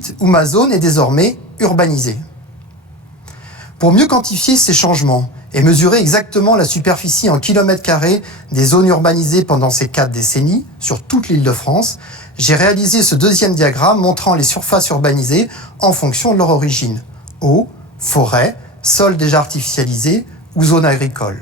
site où ma zone est désormais urbanisée. Pour mieux quantifier ces changements et mesurer exactement la superficie en kilomètres carrés des zones urbanisées pendant ces 4 décennies, sur toute l'Île-de-France, j'ai réalisé ce deuxième diagramme montrant les surfaces urbanisées en fonction de leur origine: eau, forêt, sol déjà artificialisé ou zone agricole.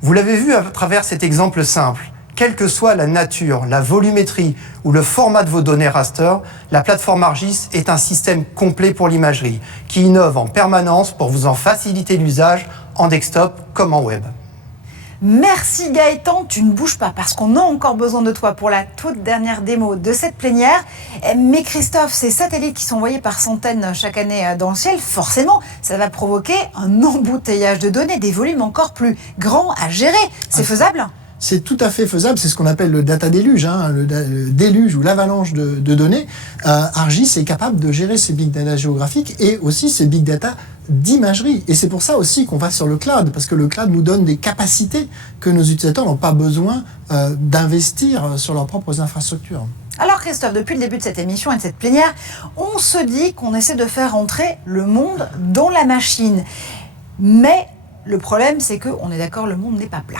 Vous l'avez vu à travers cet exemple simple. Quelle que soit la nature, la volumétrie ou le format de vos données raster, la plateforme ArcGIS est un système complet pour l'imagerie, qui innove en permanence pour vous en faciliter l'usage en desktop comme en web. Merci Gaëtan, tu ne bouges pas parce qu'on a encore besoin de toi pour la toute dernière démo de cette plénière. Mais Christophe, ces satellites qui sont envoyés par centaines chaque année dans le ciel, forcément, ça va provoquer un embouteillage de données, des volumes encore plus grands à gérer. C'est faisable ? C'est tout à fait faisable, c'est ce qu'on appelle le data déluge, le déluge ou l'avalanche de données. ArcGIS est capable de gérer ces big data géographiques et aussi ces big data d'imagerie. Et c'est pour ça aussi qu'on va sur le cloud, parce que le cloud nous donne des capacités que nos utilisateurs n'ont pas besoin d'investir sur leurs propres infrastructures. Alors Christophe, depuis le début de cette émission et de cette plénière, on se dit qu'on essaie de faire entrer le monde dans la machine. Mais le problème, c'est qu'on est d'accord, le monde n'est pas plat.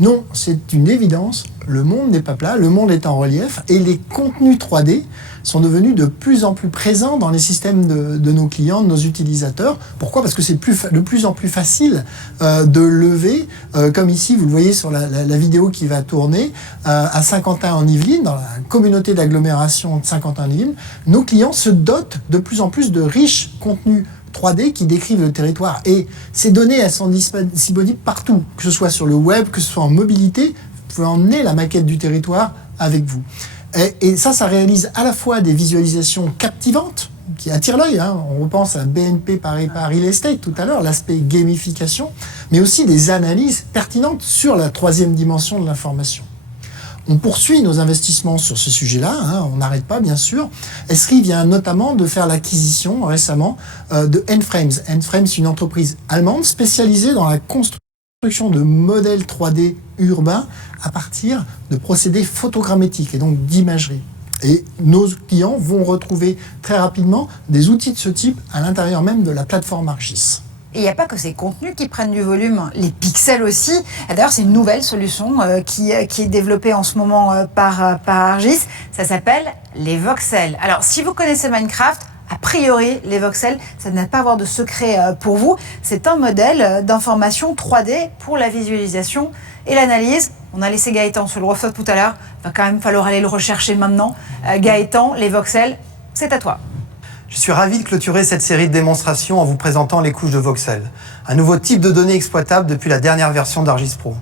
Non, c'est une évidence, le monde n'est pas plat, le monde est en relief et les contenus 3D sont devenus de plus en plus présents dans les systèmes de nos clients, de nos utilisateurs. Pourquoi ? Parce que c'est de plus en plus facile de lever, comme ici, vous le voyez sur la vidéo qui va tourner, à Saint-Quentin-en-Yvelines, dans la communauté d'agglomération de Saint-Quentin-en-Yvelines, nos clients se dotent de plus en plus de riches contenus 3D qui décrivent le territoire. Et ces données, elles sont disponibles partout, que ce soit sur le web, que ce soit en mobilité. Vous pouvez emmener la maquette du territoire avec vous. Et ça réalise à la fois des visualisations captivantes, qui attirent l'œil. On repense à BNP Paribas Real Estate tout à l'heure, l'aspect gamification, mais aussi des analyses pertinentes sur la troisième dimension de l'information. On poursuit nos investissements sur ce sujet-là, on n'arrête pas bien sûr. Esri vient notamment de faire l'acquisition récemment de N-Frames. N-Frames, c'est une entreprise allemande spécialisée dans la construction de modèles 3D urbains à partir de procédés photogrammétiques et donc d'imagerie. Et nos clients vont retrouver très rapidement des outils de ce type à l'intérieur même de la plateforme ArcGIS. Et il n'y a pas que ces contenus qui prennent du volume, les pixels aussi. Et d'ailleurs, c'est une nouvelle solution qui est développée en ce moment par ArcGIS. Ça s'appelle les voxels. Alors, si vous connaissez Minecraft, a priori, les voxels, ça n'a pas à avoir de secret pour vous. C'est un modèle d'information 3D pour la visualisation et l'analyse. On a laissé Gaëtan sur le rooftop tout à l'heure. Il va quand même falloir aller le rechercher maintenant. Gaëtan, les voxels, c'est à toi. Je suis ravi de clôturer cette série de démonstrations en vous présentant les couches de voxels, un nouveau type de données exploitables depuis la dernière version d'ArcGIS Pro.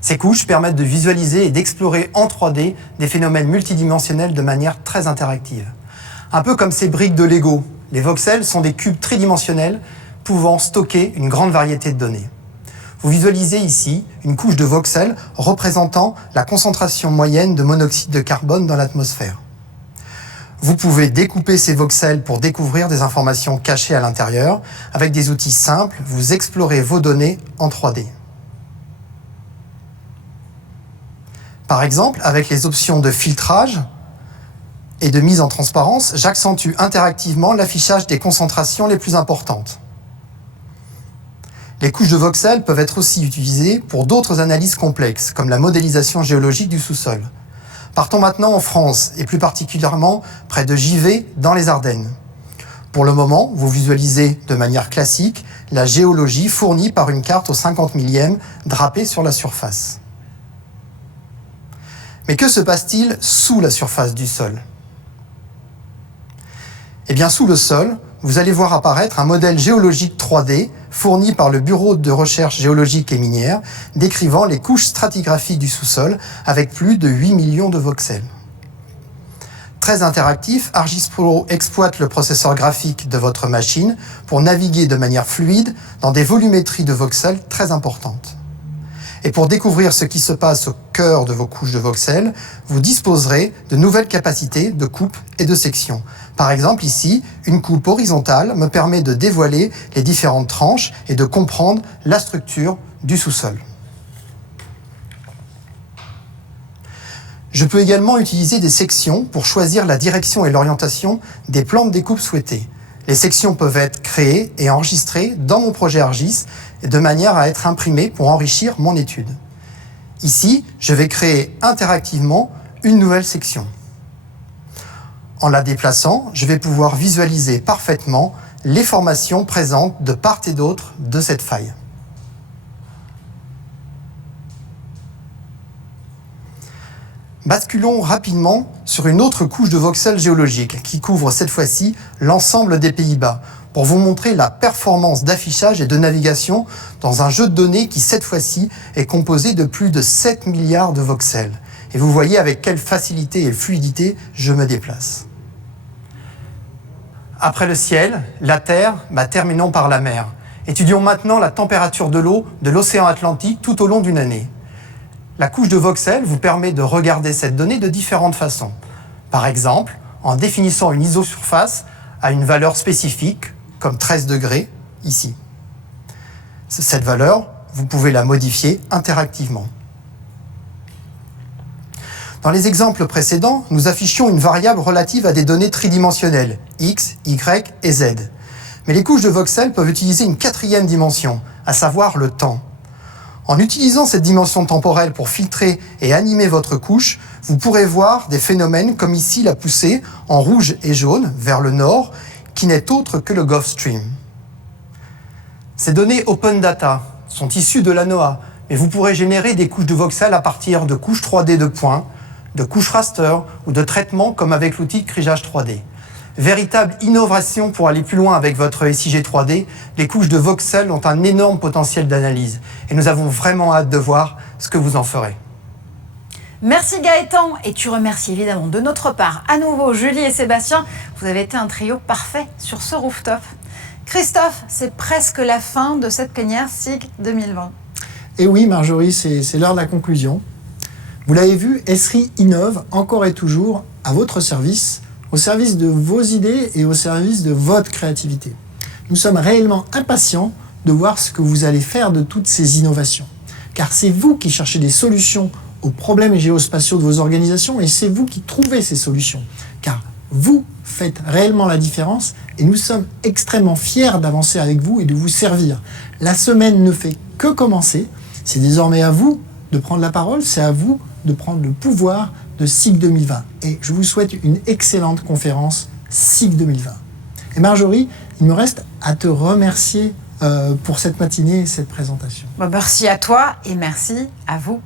Ces couches permettent de visualiser et d'explorer en 3D des phénomènes multidimensionnels de manière très interactive. Un peu comme ces briques de Lego, les voxels sont des cubes tridimensionnels pouvant stocker une grande variété de données. Vous visualisez ici une couche de voxels représentant la concentration moyenne de monoxyde de carbone dans l'atmosphère. Vous pouvez découper ces voxels pour découvrir des informations cachées à l'intérieur. Avec des outils simples, vous explorez vos données en 3D. Par exemple, avec les options de filtrage et de mise en transparence, j'accentue interactivement l'affichage des concentrations les plus importantes. Les couches de voxels peuvent être aussi utilisées pour d'autres analyses complexes, comme la modélisation géologique du sous-sol. Partons maintenant en France, et plus particulièrement près de Givet, dans les Ardennes. Pour le moment, vous visualisez de manière classique la géologie fournie par une carte au 50 millième drapée sur la surface. Mais que se passe-t-il sous la surface du sol ? Eh bien, sous le sol, vous allez voir apparaître un modèle géologique 3D fourni par le Bureau de recherche géologique et minière, décrivant les couches stratigraphiques du sous-sol avec plus de 8 millions de voxels. Très interactif, ArcGIS Pro exploite le processeur graphique de votre machine pour naviguer de manière fluide dans des volumétries de voxels très importantes. Et pour découvrir ce qui se passe au cœur de vos couches de voxels, vous disposerez de nouvelles capacités de coupe et de section. Par exemple, ici, une coupe horizontale me permet de dévoiler les différentes tranches et de comprendre la structure du sous-sol. Je peux également utiliser des sections pour choisir la direction et l'orientation des plans de découpe souhaités. Les sections peuvent être créées et enregistrées dans mon projet ArcGIS de manière à être imprimées pour enrichir mon étude. Ici, je vais créer interactivement une nouvelle section. En la déplaçant, je vais pouvoir visualiser parfaitement les formations présentes de part et d'autre de cette faille. Basculons rapidement sur une autre couche de voxels géologiques qui couvre cette fois-ci l'ensemble des Pays-Bas pour vous montrer la performance d'affichage et de navigation dans un jeu de données qui cette fois-ci est composé de plus de 7 milliards de voxels. Et vous voyez avec quelle facilité et fluidité je me déplace. Après le ciel, la terre, terminons par la mer. Étudions maintenant la température de l'eau de l'océan Atlantique tout au long d'une année. La couche de voxels vous permet de regarder cette donnée de différentes façons. Par exemple, en définissant une isosurface à une valeur spécifique, comme 13 degrés, ici. Cette valeur, vous pouvez la modifier interactivement. Dans les exemples précédents, nous affichions une variable relative à des données tridimensionnelles, x, y et z. Mais les couches de voxels peuvent utiliser une quatrième dimension, à savoir le temps. En utilisant cette dimension temporelle pour filtrer et animer votre couche, vous pourrez voir des phénomènes comme ici la poussée en rouge et jaune vers le nord, qui n'est autre que le Gulf Stream. Ces données Open Data sont issues de la NOAA, mais vous pourrez générer des couches de voxels à partir de couches 3D de points, de couches raster ou de traitements comme avec l'outil Crijage 3D. Véritable innovation pour aller plus loin avec votre SIG 3D, les couches de voxels ont un énorme potentiel d'analyse et nous avons vraiment hâte de voir ce que vous en ferez. Merci Gaëtan, et tu remercies évidemment de notre part à nouveau Julie et Sébastien. Vous avez été un trio parfait sur ce rooftop. Christophe, c'est presque la fin de cette plénière SIG 2020. Et oui Marjorie, c'est l'heure de la conclusion. Vous l'avez vu, Esri innove encore et toujours à votre service, au service de vos idées et au service de votre créativité. Nous sommes réellement impatients de voir ce que vous allez faire de toutes ces innovations. Car c'est vous qui cherchez des solutions aux problèmes géospatiaux de vos organisations et c'est vous qui trouvez ces solutions. Car vous faites réellement la différence et nous sommes extrêmement fiers d'avancer avec vous et de vous servir. La semaine ne fait que commencer. C'est désormais à vous de prendre la parole, c'est à vous de prendre le pouvoir de SIG 2020. Et je vous souhaite une excellente conférence SIG 2020. Et Marjorie, il me reste à te remercier pour cette matinée et cette présentation. Merci à toi et merci à vous.